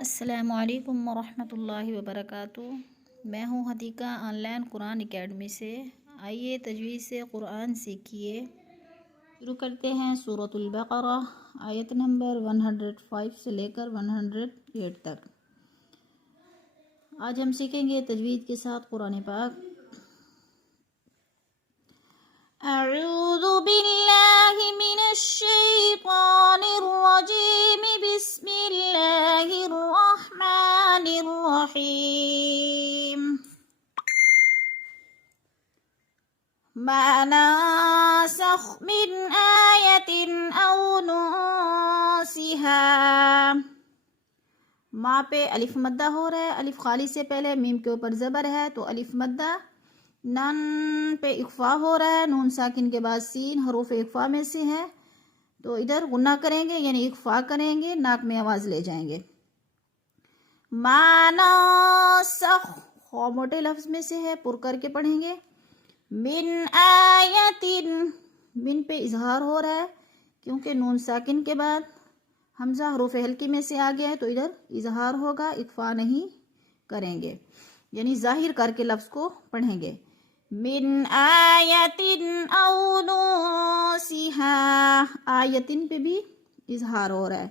السلام علیکم ورحمۃ اللہ وبرکاتہ۔ میں ہوں Hadiqa on line Quran academy سے۔ آئیے تجوید سے قرآن سیکھیے۔ شروع کرتے ہیں سورۃ البقرہ آیت نمبر 105 سے لے کر 108 تک۔ آج ہم سیکھیں گے تجوید کے ساتھ قرآن پاک۔ اعوذ باللہ من الشیطان الرجیم، بسم اللہ الرحمن الرحیم۔ ما ننسخ من آیت او ننسها۔ ما پہ الف مدہ ہو رہا ہے، الف خالی سے پہلے میم کے اوپر زبر ہے تو الف مدہ۔ نن پہ اخفا ہو رہا ہے، نون ساکن کے بعد سین حروف اخفا میں سے ہے تو ادھر غنہ کریں گے یعنی اخفا کریں گے، ناک میں آواز لے جائیں گے۔ ما ننسخ خا موٹے لفظ میں سے ہے، پر کر کے پڑھیں گے۔ من آیت، من پہ اظہار ہو رہا ہے کیونکہ نون ساکن کے بعد حمزہ حروف ہلکی میں سے آ گیا ہے تو ادھر اظہار ہوگا، اخفا نہیں کریں گے، یعنی ظاہر کر کے لفظ کو پڑھیں گے۔ من آیت او ننسها، آیتن پہ بھی اظہار ہو رہا ہے،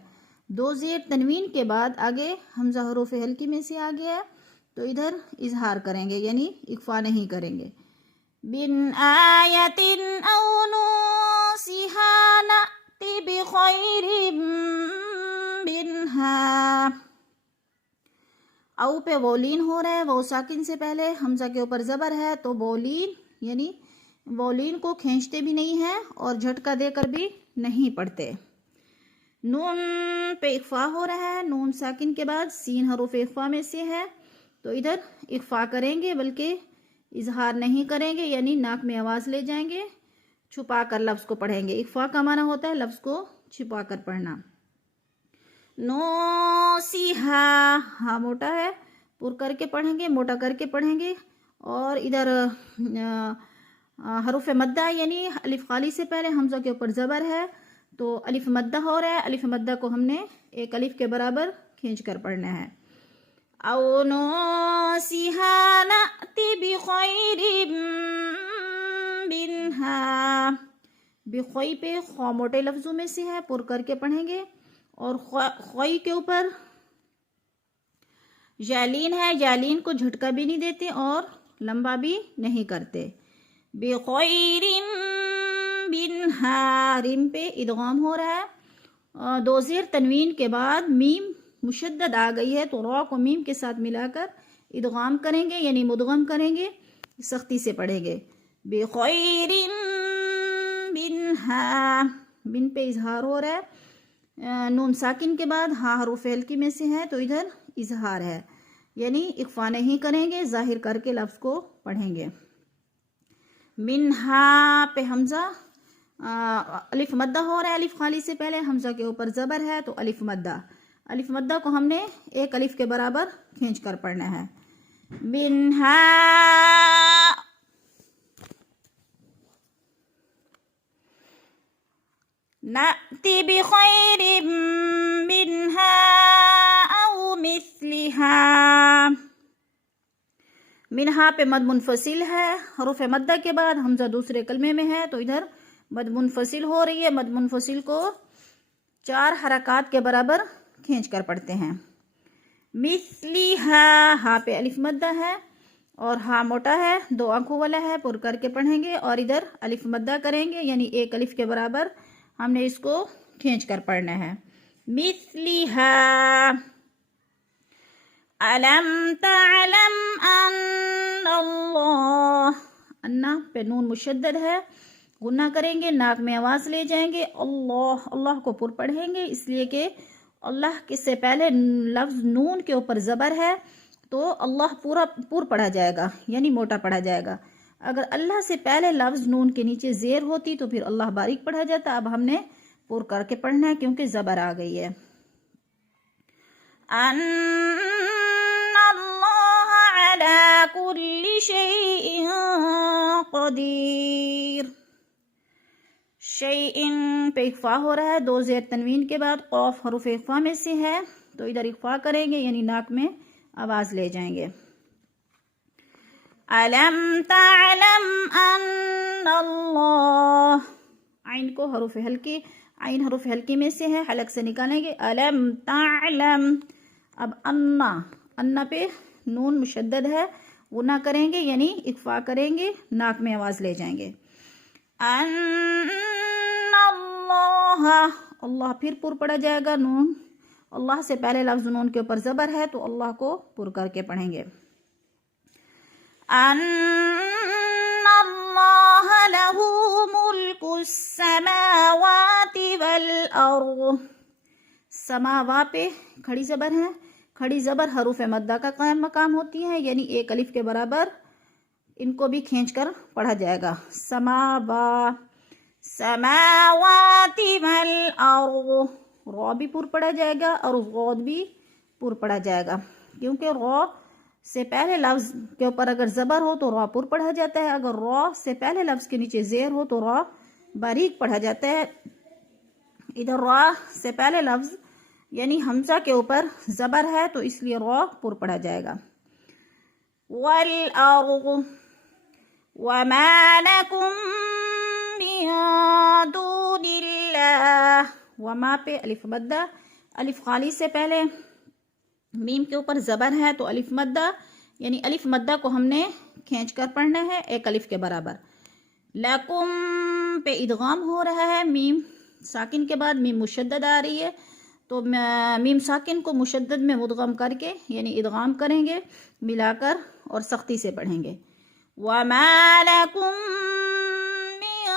دو زیر تنوین کے بعد آگے حمزہ حروف ہلکی میں سے آ گیا ہے تو ادھر اظہار کریں گے یعنی اخفا نہیں کریں گے۔ من آیت او ننسها نأتی بخیر منها، او پہ وولین ہو رہا ہے، وہ ساکن سے پہلے حمزہ کے اوپر زبر ہے تو وولین یعنی وولین کو کھینچتے بھی نہیں ہیں اور جھٹکا دے کر بھی نہیں پڑھتے۔ نون پہ اخفا ہو رہا ہے، نون ساکن کے بعد سین حروف اخفا میں سے ہے تو ادھر اخفا کریں گے بلکہ اظہار نہیں کریں گے، یعنی ناک میں آواز لے جائیں گے، چھپا کر لفظ کو پڑھیں گے۔ اخفا کا معنی ہوتا ہے لفظ کو چھپا کر پڑھنا۔ ننسها، ہاں موٹا ہے، پر کر کے پڑھیں گے، موٹا کر کے پڑھیں گے، اور ادھر حروف مدہ یعنی الف خالی سے پہلے حمزہ کے اوپر زبر ہے تو الف مدہ ہو رہا ہے، الف مدہ کو ہم نے ایک الف کے برابر کھینچ کر پڑھنا ہے۔ او ننسها نأتی بخیر منها، بخوئی پہ خو موٹے لفظوں میں سے ہے، پر کر کے پڑھیں گے، اور خوئی کے اوپر جالین ہے، جالین کو جھٹکا بھی نہیں دیتے اور لمبا بھی نہیں کرتے۔ بخیر منها، ریم پہ ادغام ہو رہا ہے، دو زیر تنوین کے بعد میم مشدد آ گئی ہے تو را کو میم کے ساتھ ملا کر ادغام کریں گے یعنی مدغم کریں گے، سختی سے پڑھیں گے۔ بخیر منها، بن پہ اظہار ہو رہا ہے، نون ساکن کے بعد ہاں حروف ہلکی میں سے ہے تو ادھر اظہار ہے یعنی اخفا نہیں کریں گے، ظاہر کر کے لفظ کو پڑھیں گے۔ منہا پہ حمزہ الف مدہ ہو رہا ہے، الف خالی سے پہلے حمزہ کے اوپر زبر ہے تو الف مدہ، الف مدہ کو ہم نے ایک الف کے برابر کھینچ کر پڑھنا ہے۔ منہا نأتی بخیر منها او مثلها، منہا پہ مد منفصل ہے، حروف مدہ کے بعد حمزہ دوسرے کلمے میں ہے تو ادھر مد منفصل ہو رہی ہے، مد منفصل کو 4 حرکات کے برابر کھینچ کر پڑھتے ہیں۔ مثلها، ہاں پہ الف مدہ ہے اور ہاں موٹا ہے، 2 آنکھوں والا ہے، پر کر کے پڑھیں گے اور ادھر الف مدہ کریں گے یعنی ایک الف کے برابر ہم نے اس کو کھینچ کر پڑھنا ہے۔ مثلها الم تعلم ان اللہ، انا پہ نون مشدد ہے، غنہ کریں گے، ناک میں آواز لے جائیں گے، اللہ، اللہ کو پر پڑھیں گے اس لیے کہ اللہ کے سے پہلے لفظ نون کے اوپر زبر ہے تو اللہ پورا پر پڑھا جائے گا یعنی موٹا پڑھا جائے گا۔ اگر اللہ سے پہلے لفظ نون کے نیچے زیر ہوتی تو پھر اللہ باریک پڑھا جاتا، اب ہم نے پر کر کے پڑھنا ہے کیونکہ زبر آ گئی ہے۔ ان اللہ علی کل شیء قدیر، شیئن پہ اخفا ہو رہا ہے، 2 زیر تنوین کے بعد قوف حروف اخفا میں سے ہے تو ادھر اخفا کریں گے یعنی ناک میں آواز لے جائیں گے. الم تعلم ان اللہ، عین کو حروف ہلکی، عین حروف ہلکی میں سے ہے، حلق سے نکالیں گے. الم تعلم. اب انا پہ نون مشدد ہے، وہ نہ کریں گے یعنی اخفا کریں گے، ناک میں آواز لے جائیں گے. ان اللہ، اللہ پھر پر پڑا جائے گا. نون اللہ سے پہلے لفظ نون کے اوپر زبر ہے تو اللہ کو پر کر کے پڑھیں گے. ان اللہ لہ ملک السماوات والارض. سماوا پہ کھڑی زبر ہے، کھڑی زبر حروف مدہ کا قائم مقام ہوتی ہے یعنی ایک الف کے برابر، ان کو بھی کھینچ کر پڑھا جائے گا. سماوا، سماوات والارض. رو بھی پر پڑھا جائے گا اور غود بھی پر پڑھا جائے گا، کیونکہ رو سے پہلے لفظ کے اوپر اگر زبر ہو تو رو پر پڑھا جاتا ہے، اگر رو سے پہلے لفظ کے نیچے زیر ہو تو رو باریک پڑھا جاتا ہے. ادھر رو سے پہلے لفظ یعنی حمزہ کے اوپر زبر ہے تو اس لیے رو پر پڑھا جائے گا. والارض وما لکم من دون اللہ. وما پہ الف مدہ، الف خالی سے پہلے میم کے اوپر زبر ہے تو الف مدہ یعنی الف مدہ کو ہم نے کھینچ کر پڑھنا ہے ایک الف کے برابر. لکم پہ ادغام ہو رہا ہے، میم ساکن کے بعد میم مشدد آ رہی ہے تو میم ساکن کو مشدد میں مدغم کر کے یعنی ادغام کریں گے، ملا کر اور سختی سے پڑھیں گے. وَمَا لَكُم مِّن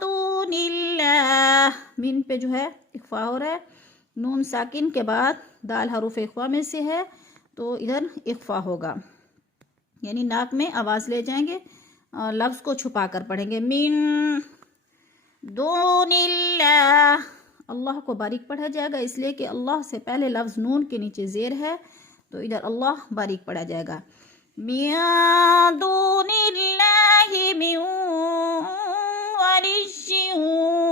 دُونِ اللَّهِ. مین پہ جو ہے اخفا ہو رہا ہے، نون ساکن کے بعد دال حروف اخفا میں سے ہے تو ادھر اخفا ہوگا یعنی ناک میں آواز لے جائیں گے اور لفظ کو چھپا کر پڑھیں گے. من دون اللہ. اللہ کو باریک پڑھا جائے گا اس لیے کہ اللہ سے پہلے لفظ نون کے نیچے زیر ہے تو ادھر اللہ باریک پڑھا جائے گا. من دون اللہ من ولی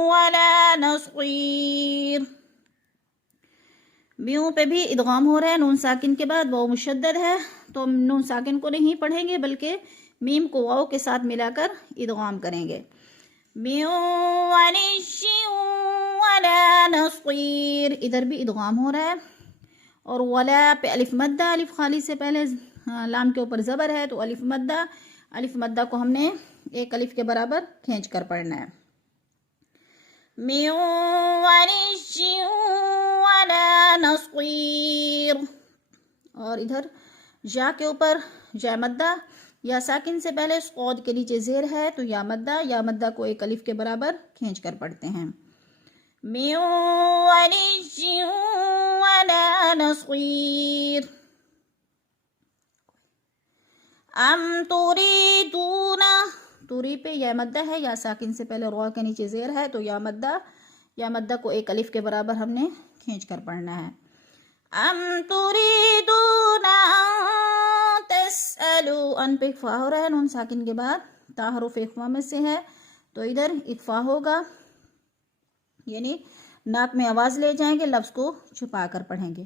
ولا نصیر. میوں پہ بھی ادغام ہو رہا ہے، نون ساکن کے بعد واو مشدد ہے تو نون ساکن کو نہیں پڑھیں گے بلکہ میم کو واو کے ساتھ ملا کر ادغام کریں گے. من ولی ولا نصیر. ادھر بھی ادغام ہو رہا ہے اور ولا پہ الف مدہ، الف خالی سے پہلے لام کے اوپر زبر ہے تو الف مدہ کو ہم نے ایک الف کے برابر کھینچ کر پڑھنا ہے. من ولی ولا نصیر. اور ادھر جا کے اوپر جا مدہ، یا ساکن سے پہلے قود کے نیچے زیر ہے تو یا مدہ کو ایک الف کے برابر کھینچ کر پڑھتے ہیں. من ولی ولا نصیر. ام تریدون. توری پہ یا مدہ ہے، یا ساکن سے پہلے رو کے نیچے زیر ہے تو یا مدہ کو ایک الف کے برابر ہم نے کھینچ کر پڑھنا ہے. ام تریدون ان تسألوا. ان پہ اخفا ہو رہا ہے، نون ساکن کے بعد تا حروف اخفا میں سے ہے تو ادھر اخفا ہوگا یعنی ناک میں آواز لے جائیں گے، لفظ کو چھپا کر پڑھیں گے.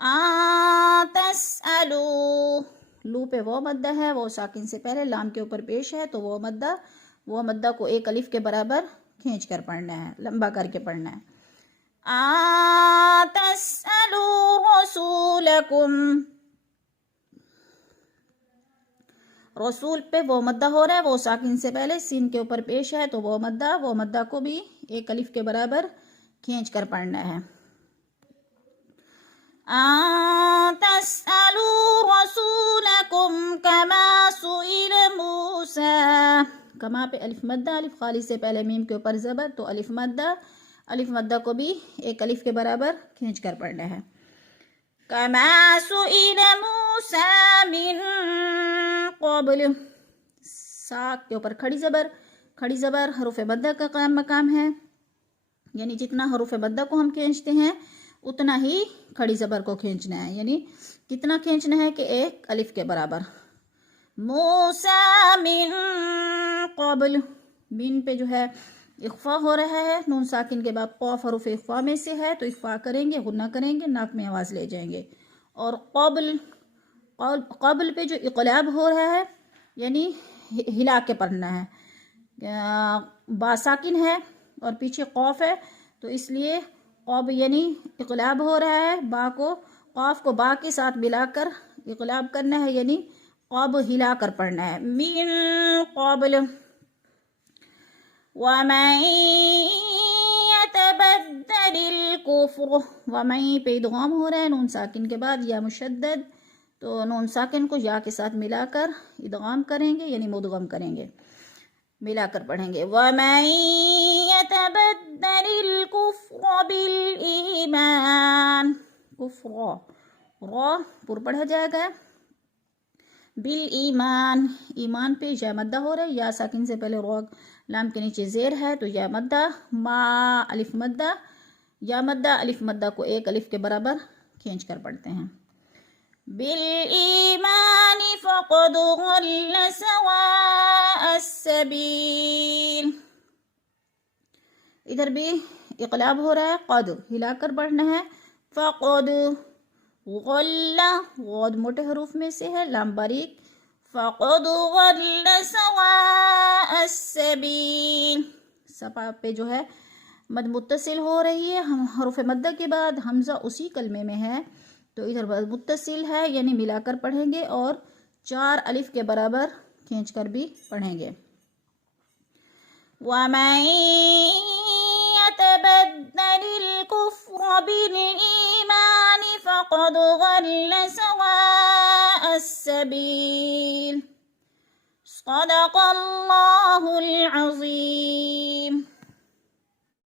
ان تسألوا. لو پہ وہ مدہ ہے، وہ ساکن سے پہلے لام کے اوپر پیش ہے تو وہ مدہ کو ایک الف کے برابر کھینچ کر پڑھنا ہے، لمبا کر کے پڑھنا ہے. ان تسألوا رسولکم. رسول پہ وہ مدہ ہو رہا ہے، وہ ساکن سے پہلے سین کے اوپر پیش ہے تو وہ مدہ کو بھی ایک الف کے برابر کھینچ کر پڑھنا ہے. ان تسألوا رسولکم کما سئل موسیٰ. کما پہ الف مدہ، الف خالی سے پہلے میم کے اوپر زبر تو الف مدہ کو بھی ایک الف کے برابر کھینچ کر پڑھنا ہے. کما سئل موسیٰ من قبل. ساک کے اوپر کھڑی زبر حروف مدہ کا قائم مقام ہے یعنی جتنا حروف مدہ کو ہم کھینچتے ہیں اتنا ہی کھڑی زبر کو کھینچنا ہے، یعنی کتنا کھینچنا ہے کہ ایک الف کے برابر. موسیٰ من قبل. من پہ جو ہے اخفا ہو رہا ہے، نون ساکن کے بعد قاف حروف اخفا میں سے ہے تو اخفا کریں گے، غنہ کریں گے، ناک میں آواز لے جائیں گے. اور قبل پہ جو اقلاب ہو رہا ہے یعنی ہلا کے پڑھنا ہے. با ساکن ہے اور پیچھے قاف ہے تو اس لیے قب یعنی اقلاب ہو رہا ہے. با کو قاف کو با کے ساتھ ملا کر اقلاب کرنا ہے یعنی قب ہلا کر پڑھنا ہے. من قبل وَمَن يَتَبَدَّلِ الْكُفْرَ، وَمَن پہ ادغام ہو رہا ہے نون ساکن کے بعد یا مشدد، تو نون ساکن کو یا کے ساتھ ملا کر ادغام کریں گے یعنی مدغم کریں گے، ملا کر پڑھیں گے. وَمَن يَتَبَدَّلِ الْكُفْرَ بِالْإِيمَانِ، کفر را پر پڑھا جائے گا. بالایمان، ایمان پہ یا مدہ ہو رہا ہے، یا ساکن سے پہلے را لام کے نیچے زیر ہے تو یا مدہ، ما الف مدہ، یا مدہ الف مدہ کو ایک الف کے برابر کھینچ کر پڑھتے ہیں. بالایمان فقد ضل سواء السبیل، ادھر بھی اقلاب ہو رہا ہے، قد ہلا کر پڑھنا ہے. فقد غل، غود موٹے حروف میں سے ہے، لام باریک. فقد غل سواء السبیل، صفا پہ جو ہے مد متصل ہو رہی ہے، حروف مدہ کے بعد حمزہ اسی کلمے میں ہے تو ادھر متصل ہے یعنی ملا کر پڑھیں گے اور 4 الف کے برابر کھینچ کر بھی پڑھیں گے. وَمَن يَتَبَدَّلِ الْكُفْرَ بِالْإِيمَانِ فَقَدْ ضَلَّ سَوَاءَ السَّبِيلِ. صدق اللہ العظیم.